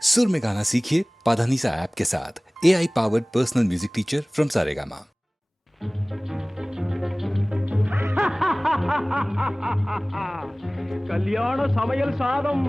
सुर में गाना सीखिए पाधानीसा ऐप के साथ। AI powered personal music teacher from Saregama. கல்யாண சமையல் சாதம்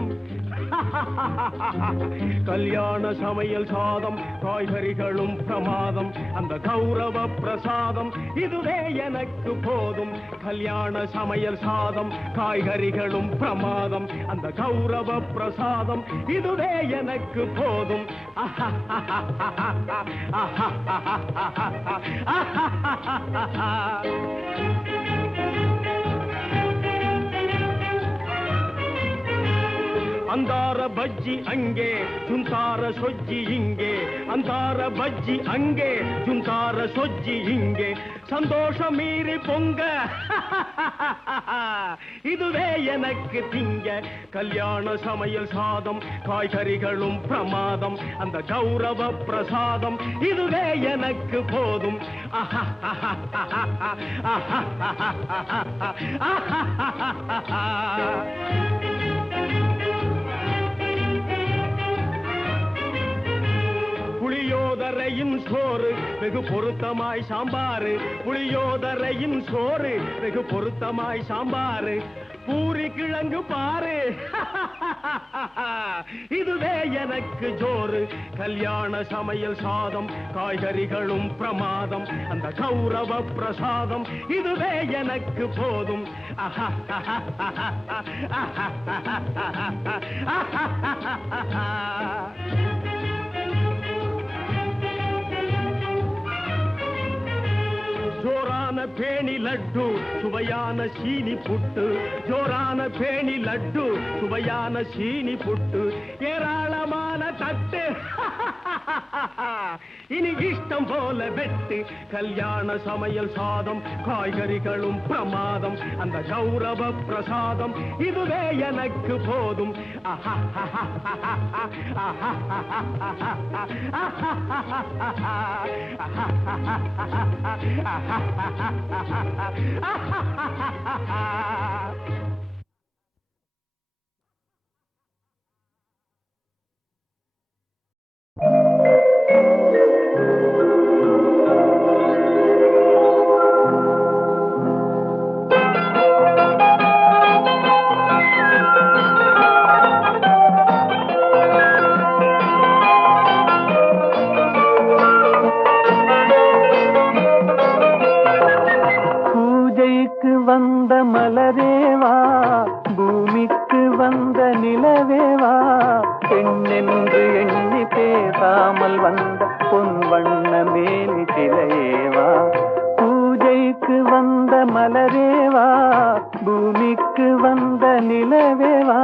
கல்யாண சமையல் சாதம் காய்கறிகளும் பிரமாதம் அந்த கௌரவ பிரசாதம் இதுவே எனக்கு போதும் கல்யாண சமையல் சாதம் காய்கறிகளும் பிரமாதம் அந்த கௌரவ பிரசாதம் இதுவே எனக்கு போதும் ಅಂದಾರ ಬಜ್ಜಿ ಅಂಗೆ ಜುಂತಾರ ಸೊಜ್ಜಿ ಹಿಂಗೆ ಅಂದಾರ ಬಜ್ಜಿ ಅಂಗೆ ಜುಂತಾರ ಸೊಜ್ಜಿ ಹಿಂಗೆ சந்தோஷ மீறி பொங்க இதுவே எனக்கு திங்க கல்யாண சமையல் சாதம் காய்கறிகளும் பிரமாதம் அந்த கௌரவ பிரசாதம் இதுவே எனக்கு போதும் புளியோதரையின் சோறு வெகு பொருத்தமாய் சாம்பாரு புளியோதரையின் சோறு வெகு பொருத்தமாய் சாம்பாரு பூரி கிழங்கு பாரு இதுவே எனக்கு ஜோறு கல்யாண சமையல் சாதம் காய்கறிகளும் பிரமாதம் அந்த கௌரவ பிரசாதம் இதுவே எனக்கு போதும் ஜோரான பேணி லட்டு சுவையான சீனி புட்டு ஜோரான பேணி லட்டு சுவையான சீனி புட்டு ஏராளமான தட்டு இனி இஷ்டம் போல வெட்டு கல்யாண சமையல் சாதம் காய்கறிகளும் பிரமாதம் அந்த கௌரவ பிரசாதம் இதுவே எனக்கு போதும் வந்த மலரேவா பூமிக்கு வந்த நிலவேவா பெண்ணென்று எண்ணி பேசாமல் வந்த பொன் வண்ண மேனி சிலையேவா பூஜைக்கு வந்த மலரேவா பூமிக்கு வந்த நிலவேவா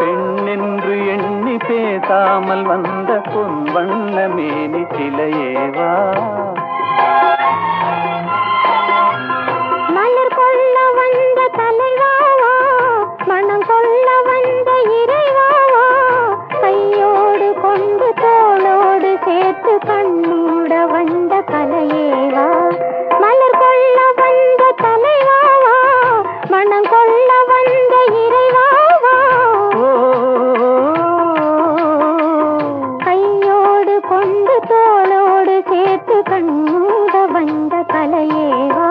பெண்ணென்று எண்ணி பேசாமல் வந்த பொன் வண்ண மேனி சிலையேவா மலர் கொள்ள வந்த தலைவாவா மனம் கொள்ள வந்த இறைவாவா கையோடு கொண்டு தோளோடு சேர்த்து கண்ணூட வந்த கலையேவா மலர் கொள்ள வந்த தலைவாவா மனம் கொள்ள வந்த இறைவாவா கையோடு கொண்டு தோளோடு சேர்த்து கண்ணூட வந்த கலையேவா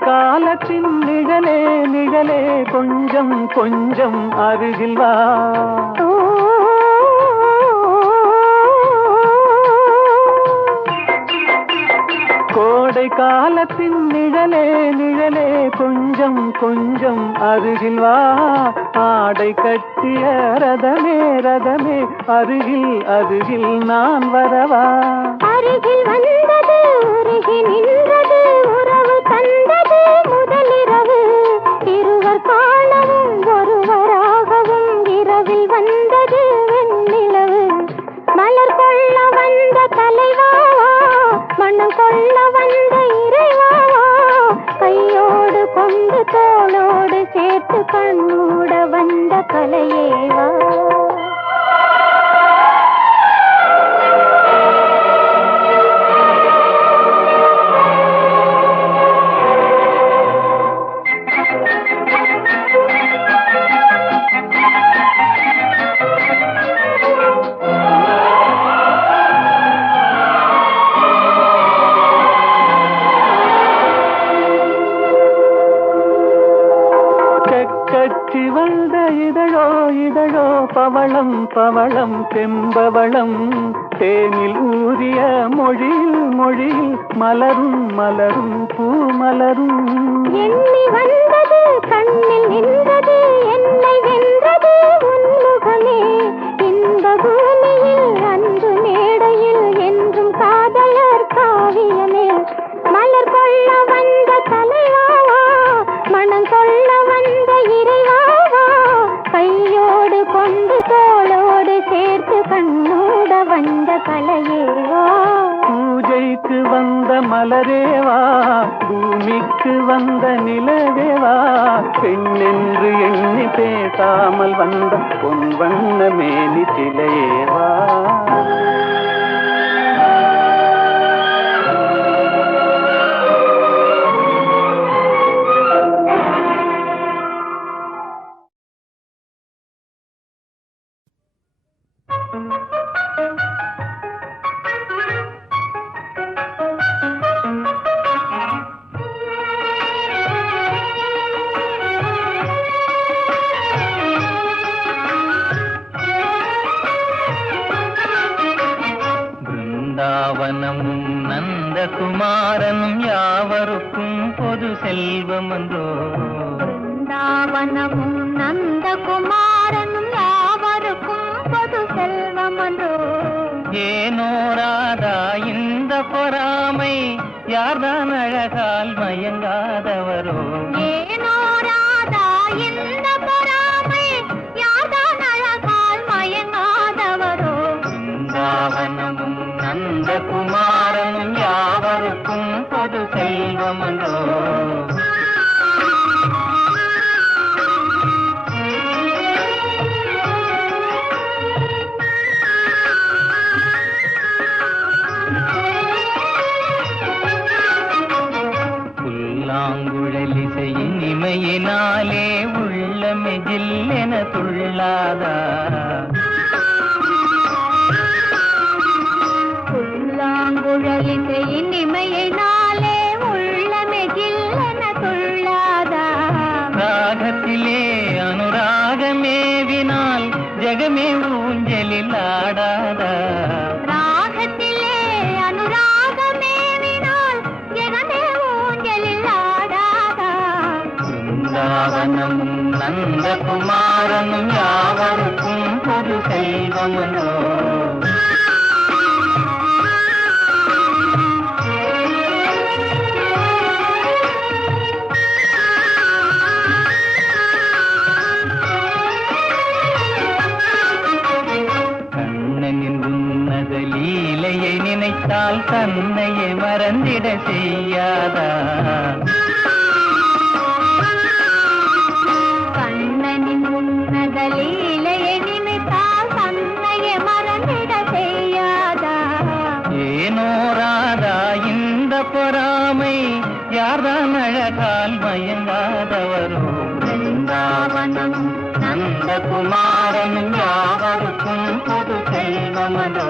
காலத்தின் நிழலே நிழலே கொஞ்சம் கொஞ்சம் அருகில் வா கோடை காலத்தின் நிழலே நிழலே கொஞ்சம் கொஞ்சம் அருகில் வா ஆடை கட்டிய ரதமே ரதமே அருகில் அருகில் நான் வரவா அருகில் வந்தது உருகி நின்றது உறவு தந்தது முதலிரவு இருவர் காணவும் ஒருவராகவும் இரவில் வந்தது வெண்ணிலவு மலர் கொள்ள வந்த தலைவாவா மனம் கொள்ள வந்த இறைவாவா கையோடு கொண்டு தோளோடு சேர்த்து கண்ணூட வந்த கலையேவா பவளம் பவளம் செம்பவளம் தேனில் ஊறிய மொழியில் மொழியில் மலரும் மலரும் பூமலரும். எண்ணி வந்தது கண்ணில் நின்றது என்னை வென்றது உன்முகமே. இந்த பூமியில் அன்று மேடையில் என்றும் காதலர் காவியமே. மலர் கொள்ள வந்த தலைவாவா மனம் கொள்ள வந்த இறைவாவா. கையோடு கொண்டு தோளோடு சேர்த்து கண்ணூட வந்த கலையேவா. பூஜைக்கு வந்த மலரேவா பூமிக்கு வந்த நிலவேவா. பெண்ணென்று எண்ணி பேசாமல் வந்த பொன் வண்ண மேனி சிலையேவா. பிருந்தாவனமும் நந்தகுமாரனும் யாவருக்கும் பொது செல்வமன்றோ. பிருந்தாவனமும் நந்தகுமாரனும் யாவருக்கும் பொது செல்வமன்றோ. ஏனோராதா இந்த பொறாமை யார்தான் அழகால் மயங்காதவரோ. ஏனோராதா இந்த பொறாமை யார்தான் அழகால் மயங்காதவரோ. பிருந்தாவனமும் நந்தகுமாரனும் யாவருக்கும் பொது செல்வமன்றோ. புல்லாங்குழலிசையின் இமையினாலே உள்ளமே ஜில்லென துள்ளாதா. புல்லாங்குழலிசையின் இமையினாலே உள்ளமே ஜில்லென துள்ளாதா. ராகத்திலே அனுராகமேவினால் ஜகமே ஊஞ்சலில் ஆடாதா. ராகத்திலே அனுராகமேவினால் ஜெகமே ஊஞ்சலில் ஆடாதா. பிருந்தாவனமும் நந்தகுமாரனும் யாவருக்கும் பொது செல்வமன்றோ. கண்ணனின் உன்னத லீலையை நினைத்தால் தன்னையே மறந்திட செய்யாதா. கண்ணனின் உன்னத லீலையை நினைத்தால் தன்னையே மறந்திட செய்யாதா. ஏனோராதா இந்த பொறாமை யார்தான் அழகால் மயங்காதவரோ. பிருந்தாவனம் நந்தகுமாரனும் யாவருக்கும் பொது செல்வமன்றோ.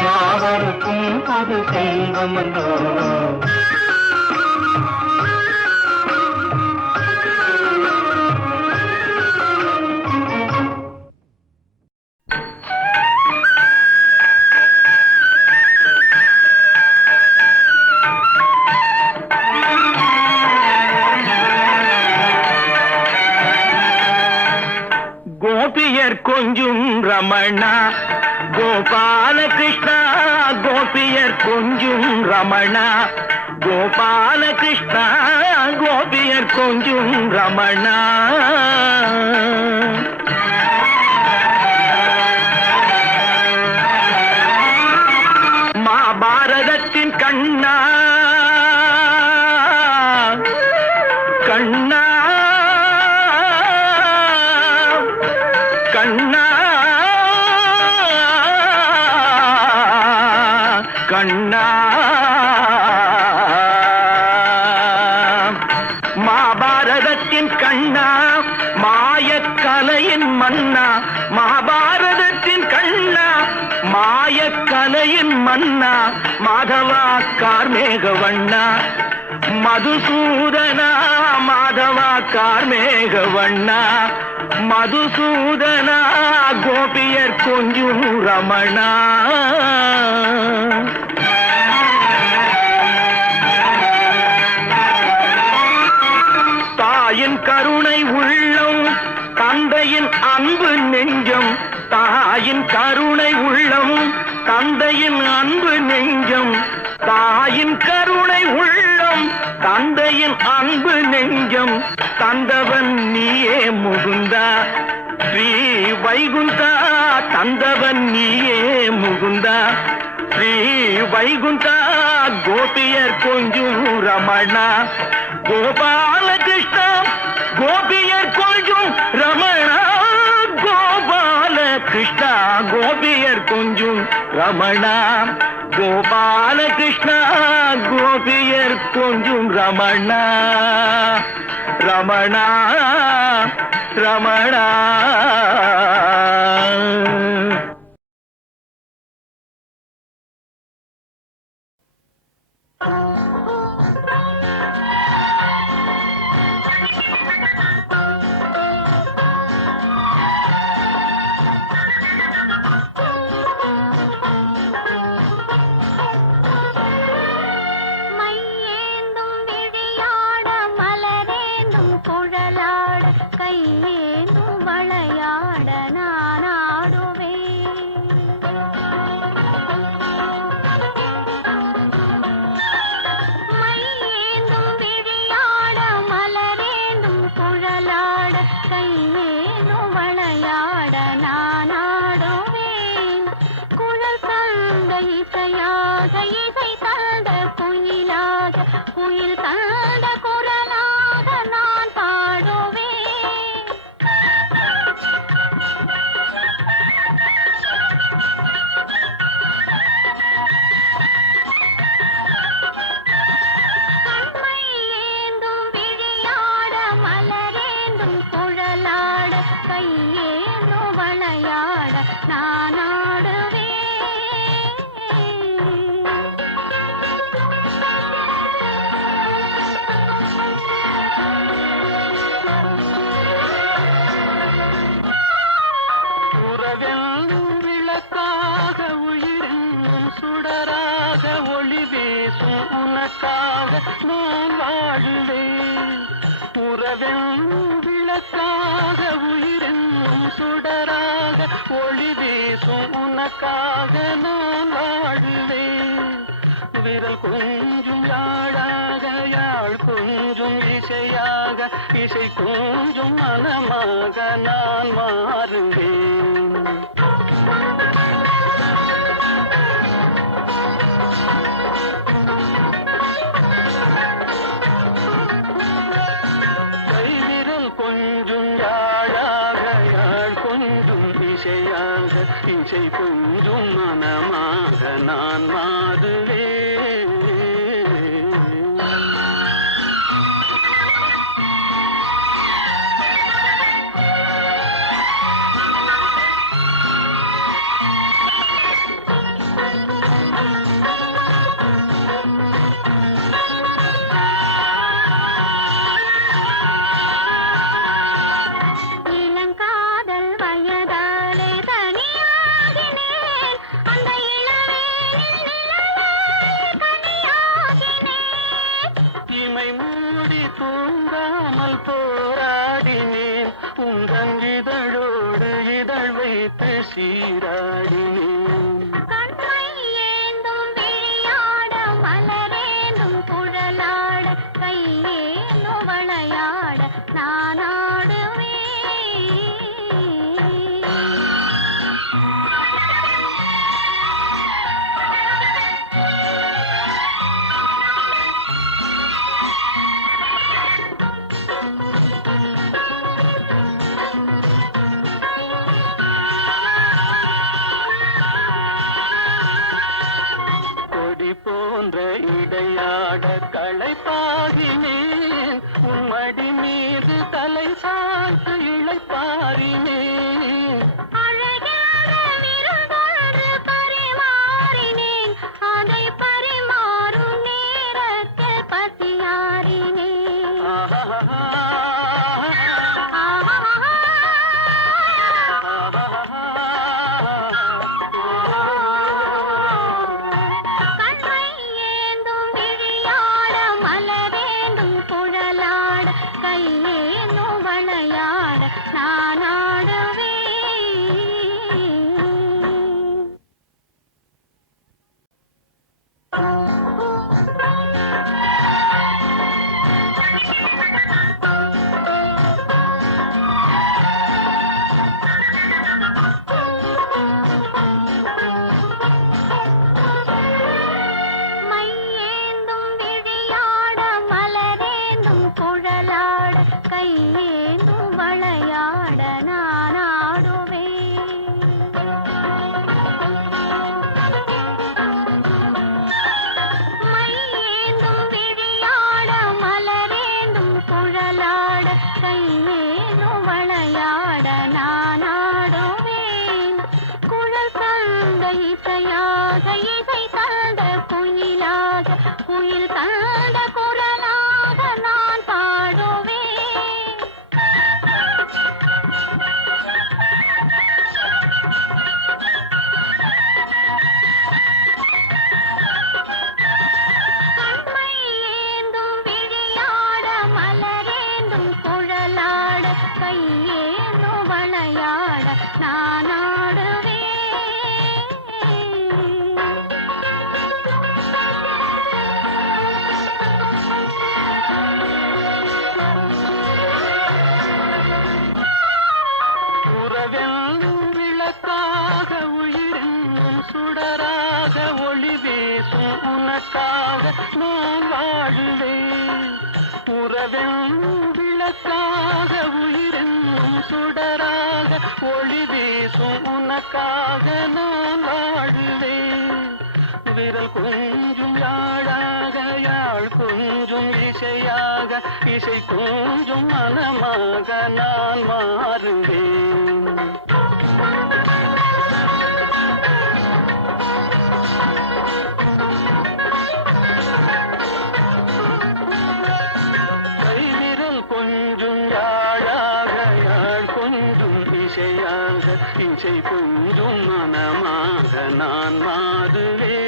யாவருக்கும் பொது செல்வமன்றோ. கோபியர் கொஞ்சும் ரமணா கோபால கிருஷ்ணா. கோபியர் கொஞ்சும் ரமணா கோபால கிருஷ்ணா. கோபியர் கொஞ்சும் ரமணா. மகாபாரதத்தின் கண்ணா கண்ணா கண்ணா கண்ணா. மகாபாரதத்தின் கண்ணா மாயக்கலையின் மன்னா. மகாபாரதத்தின் கண்ணா மாயக்கலையின் மன்னா. மாதவா கார்மேக வண்ணா. மதுசூதனா மாதவா கார்மேக வண்ணா மதுசூதனா கோபியர் கொஞ்சம் ரமணா தாயின் கருணை உள்ளம் தந்தையின் அன்பு நெஞ்சம் தாயின் கருணை உள்ளம் தந்தையின் அன்பு நெஞ்சம் தாயின் கருணை உள்ளம் தந்தையின் அன்பு நெஞ்சம் தந்தவன் நீயே முகுந்தா ஸ்ரீ வைகுந்தா தந்தவன் நீயே முகுந்தா ஸ்ரீ வைகுந்தா கோபியர் கொஞ்சம் ரமணா கோபாலகிருஷ்ணா கோபியர் கொஞ்சம் ரமணா கோபாலகிருஷ்ணா கோபியர் கொஞ்சம் ரமணா கோபாலகிருஷ்ணா கோபியர் கொஞ்சம் ரமணா ரமணா ரமணா மையேந்தும் விழியாட மலரேந்தும் குழலாட கையேந்தும் வளையாட நான் ஆடுவேன் மையேந்தும் விழியாட மலரேந்தும் குழலாட கையேந்தும் வளையாட நான் ஆடுவேன் குழல் தந்த இசையாக இசை தந்த குயிலாக குயில் தந்த குரலாக நான் பாடுவேன் கண்மை ஏந்தும் விழியாட மலரேந்தும் குழலாட கையேந்தும் வளையாட நான் ஆடுவேன் உறவென்னும் விளக்காக உயிரென்னும் சுடராக ஒளி வீசும் உனக்காக நான் வாழுவேன் உறவென்னும் விளக்காக உயிரென்னும் சுடராக ஒளி வீசும் உனக்காக நான் வாழுவேன் விரல் கொஞ்சம் யாழாக யாழ் கொஞ்சம் இசையாக இசை கொஞ்சம் மனமாக நான் மாறுவேன் கைவிரல் கொஞ்சம் யாழாக யாழ் கொஞ்சம் இசையாக இசை கொஞ்சம் மனமாக நான் மாறுவேன் இளங்காதல் வயதாலே தனியாகினேன் அந்த இளவேனில் நிழலாலே கனியாகினேன் இமை மூடி தூங்காமல் போராடினேன் உந்தன் இதழோடு இதழ் வைத்து சீராடினேன் கண்மை ஏந்தும் விழியாட மலரேந்தும் குழலாட கையேந்தும் வளையாட நான் ஆடுவேன் கொடி போன்ற இடையாட களைப்பாகினேன் உம்மடி மீது தலை சாய்த்து இளைப்பாரினேன் அழகான விருந்தொன்று பரிமாறினேன் அதை பரிமாறும் நேரத்தில் பசியா குயில் தந்த குரலாக நான் பாடுவேன். கண்மை ஏந்தும் விழியாட மலரேந்தும் குழலாட கையேந்தும் வளையாட நான் ஆடுவேன். உறவெல்லும் விளக்காக உயிரென்னும் சுடராக ஒளி வீசும் உனக்காக நான் வாழுவேன். உறவெல்லும் விளக்காக உயிரென்னும் சுடராக ஒளி வீசும் உனக்காக நான் வாழுவேன். விரல் கொஞ்சும் யாழாக யாழ் கொஞ்சும் இசையாக இசை கொஞ்சும் மனமாக நான் மாறுவேன். கைவிரல் கொஞ்சும் யாழாக யாழ் கொஞ்சும் இசையாக இசை கொஞ்சும் மனமாக நான் மாறுவேன்.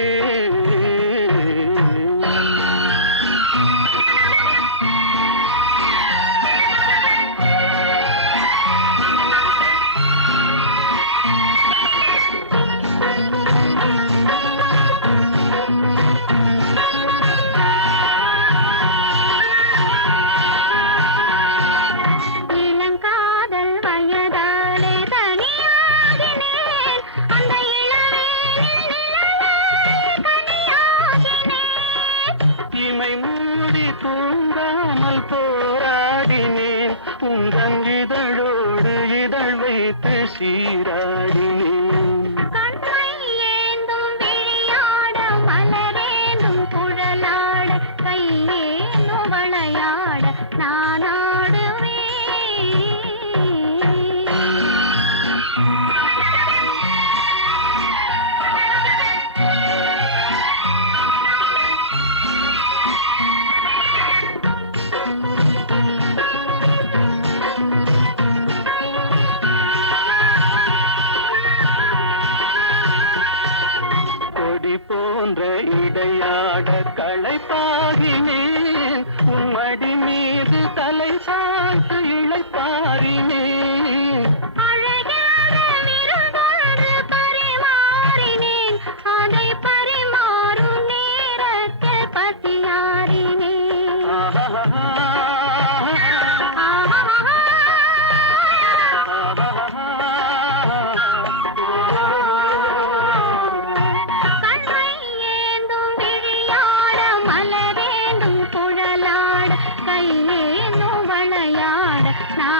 இளங்காதல் வயதாலே தனியாகினேன். அந்த இளவேனில் நிழலாலே கனியாகினேன். இமை மூடி தூங்காமல் போராடினேன். உங்கள் இதழோடு இதழ் வைத்து சீராடினேன். கண்மை ஏந்தும் விழியாட மலரேந்தும் குழலாட கையேந்தும் வளையாட நான் ஆடுவேன். கொடி போன்ற இடையாட களைப்பாகினேன். உம்மடி மீது தலை சாய்த்து இளைப்பாரினேன். அழகான விருந்தொன்று பரிமாறினேன். அதை பரிமாறும் நேரத்தில் பசியாறினேன். ஆஹா கண்மை ஏந்தும் விழியாட மலரேந்தும் குழலாட கையேந்தும் வளையாட நான்